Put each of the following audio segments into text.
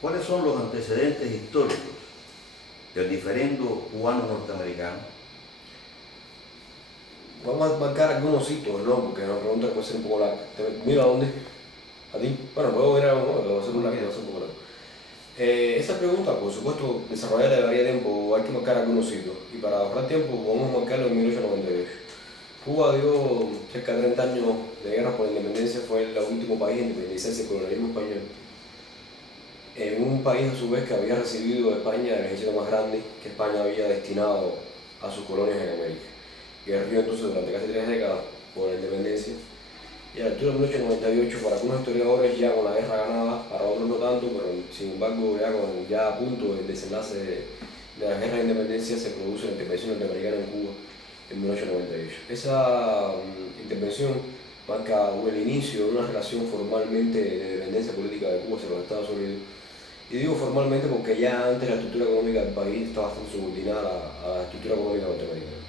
¿Cuáles son los antecedentes históricos del diferendo cubano-norteamericano? Vamos a marcar algunos hitos, ¿no? Porque la pregunta puede ser un poco larga. Mira, ¿a dónde? ¿A ti? Bueno, puedo ir a uno, pero va a ser un poco largo. Esa pregunta, por supuesto, desarrollarla llevaría tiempo, hay que marcar algunos hitos. Y para ahorrar tiempo, vamos a marcarlo en 1898. Cuba dio cerca de 30 años de guerra por la independencia, fue el último país en independizarse del colonialismo español. En un país a su vez que había recibido de España el ejército más grande que España había destinado a sus colonias en América. Guerrió entonces durante casi 3 décadas por la independencia. Y a la altura de 1898, para algunos historiadores ya con la guerra ganada, para otros no tanto, pero sin embargo ya a punto del desenlace de la guerra de independencia se produce la intervención norteamericana en Cuba en 1898. Esa intervención marca el inicio de una relación formalmente de dependencia política de Cuba hacia los Estados Unidos. Y digo formalmente porque ya antes la estructura económica del país estaba bastante subordinada a la estructura económica norteamericana.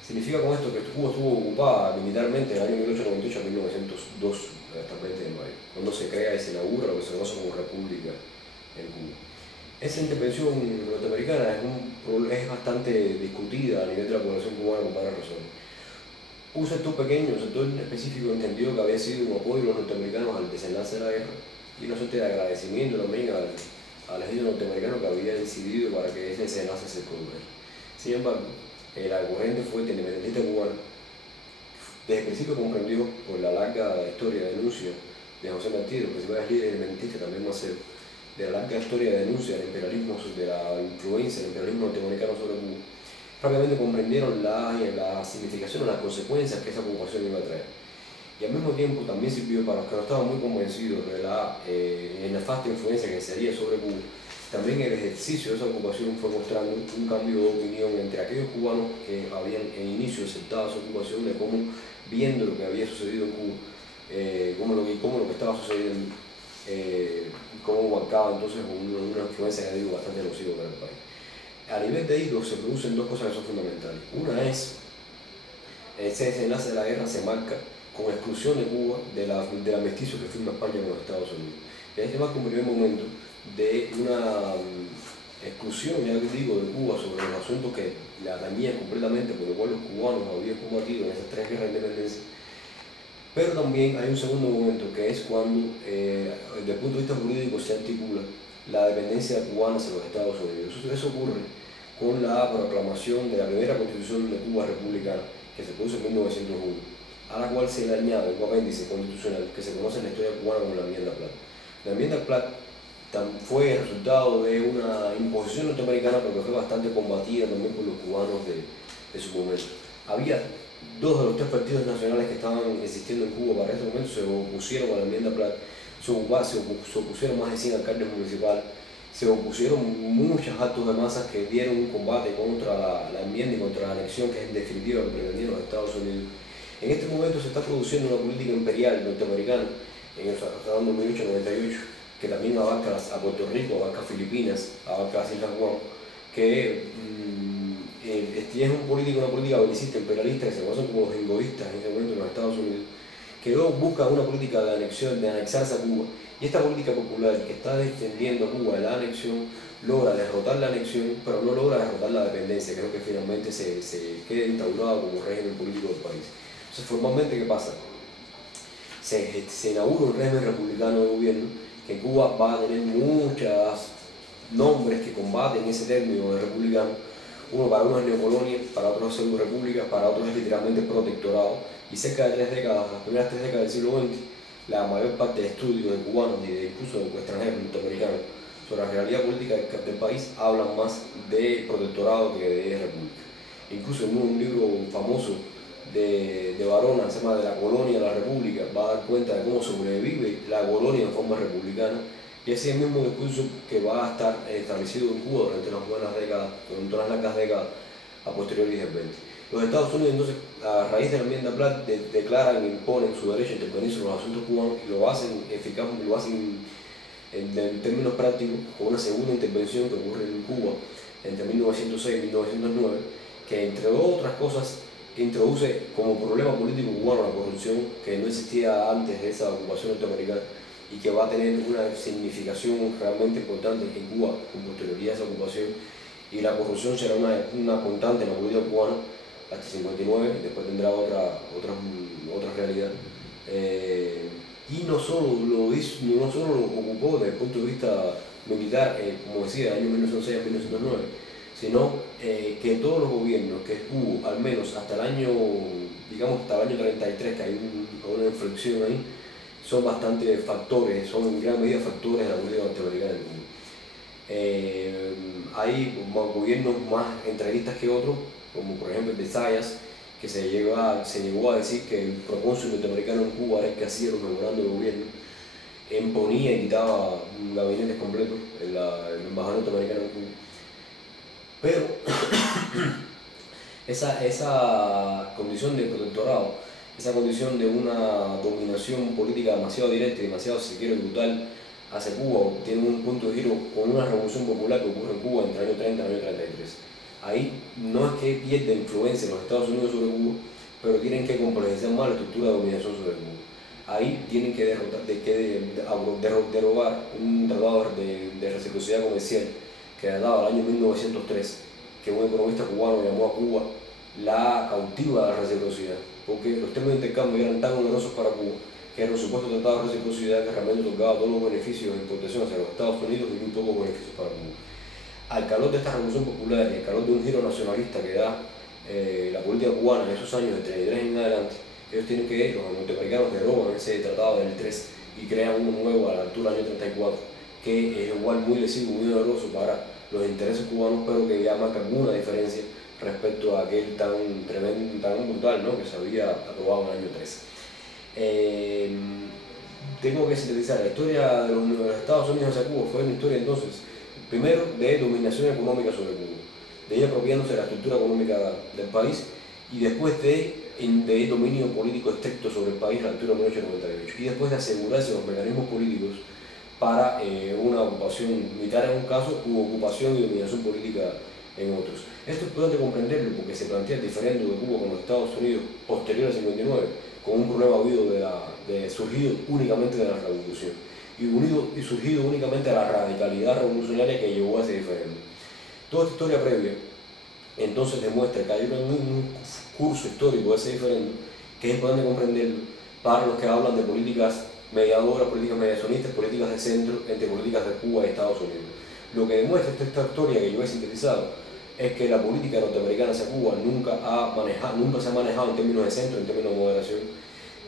Significa con esto que Cuba estuvo ocupada militarmente en el año 1898 a 1902, hasta el 20 de mayo, cuando se crea y se inaugura lo que se conoce como República en Cuba. Esa intervención norteamericana es bastante discutida a nivel de la población cubana con varias razones. Un sector pequeño, un sector específico entendió que había sido un apoyo de los norteamericanos al desenlace de la guerra y una suerte de agradecimiento también al ejército norteamericano que había decidido para que ese desenlace se produjera. Sin embargo, la corriente fuerte independentista cubana desde el principio comprendió por la larga historia de denuncia de José Martí, los principales líderes independentistas, también Maceo, de la larga historia de denuncia del imperialismo, de la influencia del imperialismo norteamericano sobre Cuba, rápidamente comprendieron la significación o las consecuencias que esa ocupación iba a traer. Y al mismo tiempo también sirvió para los que no estaban muy convencidos de la nefasta influencia que se haría sobre Cuba. También el ejercicio de esa ocupación fue mostrando un cambio de opinión entre aquellos cubanos que habían en inicio aceptado esa ocupación, de cómo, viendo lo que había sucedido en Cuba, cómo lo que estaba sucediendo, cómo marcaba entonces una influencia, que digo, bastante nociva para el país. A nivel de hilos se producen dos cosas que son fundamentales. Una es, ese desenlace de la guerra se marca con exclusión de Cuba del armisticio que firma España con los Estados Unidos. Y ahí se marca un primer momento de una exclusión, ya que digo, de Cuba sobre los asuntos que la atañían completamente, por lo cual los cubanos habían combatido en esas 3 guerras de independencia. Pero también hay un segundo momento, que es cuando, desde el punto de vista jurídico, se articula la dependencia cubana hacia los Estados Unidos. Eso ocurre con la proclamación de la primera constitución de Cuba republicana, que se produce en 1901, a la cual se le añade un apéndice constitucional que se conoce en la historia cubana como la enmienda Platt. La enmienda Platt fue el resultado de una imposición norteamericana, pero que fue bastante combatida también por los cubanos de su momento. Había 2 de los 3 partidos nacionales que estaban existiendo en Cuba para ese momento se opusieron a la enmienda Platt, se opusieron más de 100 alcaldes municipales, se opusieron muchos actos de masas que dieron un combate contra la enmienda y contra la anexión, que es en definitiva lo que pretendían los Estados Unidos. En este momento se está produciendo una política imperial norteamericana, hablando de 1898, que también abarca a Puerto Rico, abarca a Filipinas, abarca a las Islas Guam, que es una política belicista, imperialista, que se conocen como los jingoístas en ese momento en los Estados Unidos, que luego busca una política de anexión, de anexarse a Cuba, y esta política popular que está defendiendo a Cuba de la anexión logra derrotar la anexión, pero no logra derrotar la dependencia, que es lo que finalmente se queda instaurado como régimen político del país. Entonces, formalmente, ¿qué pasa? Se inaugura un régimen republicano de gobierno, que Cuba va a tener muchos nombres que combaten ese término de republicano. Para unos es neocolonia, para otros es pseudo-república, para otros es literalmente protectorado. Y cerca de 3 décadas, las primeras 3 décadas del siglo XX, la mayor parte de estudios de cubanos y incluso de extranjeros norteamericanos sobre la realidad política del país hablan más de protectorado que de república. Incluso en un libro famoso de Varona, se llama De la colonia a la república, va a dar cuenta de cómo sobrevive la colonia en forma republicana, y ese es el mismo discurso que va a estar establecido en Cuba durante las buenas décadas, durante las largas décadas a posteriori del 20. Los Estados Unidos, entonces, a raíz de la enmienda Platt, declaran e imponen su derecho a intervenir sobre los asuntos cubanos, y lo hacen eficaz, lo hacen en términos prácticos con una segunda intervención que ocurre en Cuba entre 1906 y 1909, que entre otras cosas introduce como problema político cubano la corrupción, que no existía antes de esa ocupación norteamericana, y que va a tener una significación realmente importante en Cuba con posterioridad a esa ocupación, y la corrupción será una constante en la política cubana hasta el 59, y después tendrá otra realidad. Y no solo lo ocupó desde el punto de vista militar, como decía, del año 1906 a 1909, sino que todos los gobiernos que hubo, al menos hasta el año, digamos hasta el año 33, que hay una inflexión ahí, son bastantes factores, son en gran medida factores de la política norteamericana en Cuba. Hay gobiernos más entreguistas que otros, como por ejemplo el de Zayas, que se llegó a decir que el procónsul norteamericano en Cuba era el que hacía los memorandos de gobierno, imponía y quitaba gabinetes completos, el embajador norteamericano en Cuba. Pero esa condición de protectorado, esa condición de una dominación política demasiado directa y demasiado, si se quiere, brutal hacia Cuba, tiene un punto de giro con una revolución popular que ocurre en Cuba entre el año 30 y el año 33. Ahí no es que pierda influencia los Estados Unidos sobre Cuba, pero tienen que complejizar más la estructura de dominación sobre Cuba. Ahí tienen que derogar un tratado de reciprocidad comercial que databa del año 1903, que un economista cubano llamó a Cuba la cautiva de la reciprocidad, porque los términos de intercambio eran tan onerosos para Cuba que era un supuesto tratado de reciprocidad que realmente otorgaba todos los beneficios de importación hacia los Estados Unidos y muy pocos beneficios para Cuba. Al calor de esta revolución popular y al calor de un giro nacionalista que da la política cubana en esos años, de 33 en adelante, ellos tienen que, los norteamericanos derogan ese tratado del 3 y crean uno nuevo a la altura del año 34, que es igual muy lesivo, muy doloroso para los intereses cubanos, pero que ya marca alguna diferencia respecto a aquel tan tremendo, tan brutal, ¿no?, que se había aprobado en el año 13. Tengo que sintetizar, la historia de los Estados Unidos hacia Cuba fue una historia entonces, primero, de dominación económica sobre Cuba, de ella apropiándose de la estructura económica del país, y después de dominio político estricto sobre el país a la altura de 1898, y después de asegurarse los mecanismos políticos para una ocupación militar en un caso, u ocupación y dominación política en otros. Esto es importante comprenderlo porque se plantea el diferendo de Cuba con los Estados Unidos posterior al 59, con un problema surgido únicamente de la revolución y surgido únicamente de la radicalidad revolucionaria que llevó a ese diferendo. Toda esta historia previa entonces demuestra que hay un curso histórico de ese diferendo que es importante comprenderlo para los que hablan de políticas mediadoras, políticas mediacionistas, políticas de centro entre políticas de Cuba y Estados Unidos. Lo que demuestra esta historia que yo he sintetizado es que la política norteamericana hacia Cuba nunca se ha manejado en términos de centro, en términos de moderación,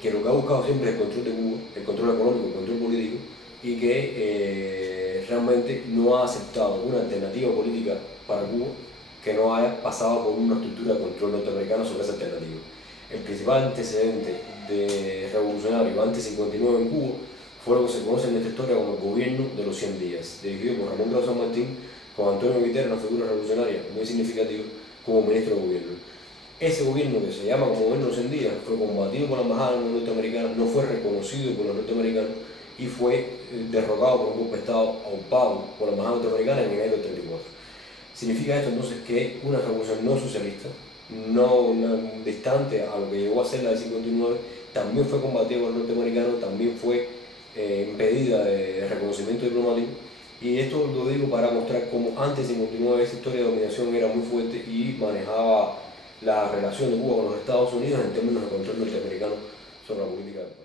que lo que ha buscado siempre es el control de Cuba, el control económico, el control político, y que realmente no ha aceptado una alternativa política para Cuba que no haya pasado por una estructura de control norteamericano sobre esa alternativa. El principal antecedente revolucionario antes 59 en Cuba fue lo que se conoce en esta historia como el gobierno de los 100 días, dirigido por Ramón Grau San Martín, con Antonio Guiterres, una figura revolucionaria muy significativa, como ministro de gobierno. Ese gobierno, que se llama como gobierno de los 100 días, fue combatido por la embajada norteamericana, no fue reconocido por los norteamericanos y fue derrocado por un golpe de Estado aupado por la embajada norteamericana en enero del 34. Significa esto entonces que una revolución no socialista, no distante a lo que llegó a ser la del 59, también fue combatida por los norteamericanos, también fue impedida de reconocimiento diplomático. Y esto lo digo para mostrar cómo antes de 59 esa historia de dominación era muy fuerte y manejaba la relación de Cuba con los Estados Unidos en términos de control norteamericano sobre la política del país.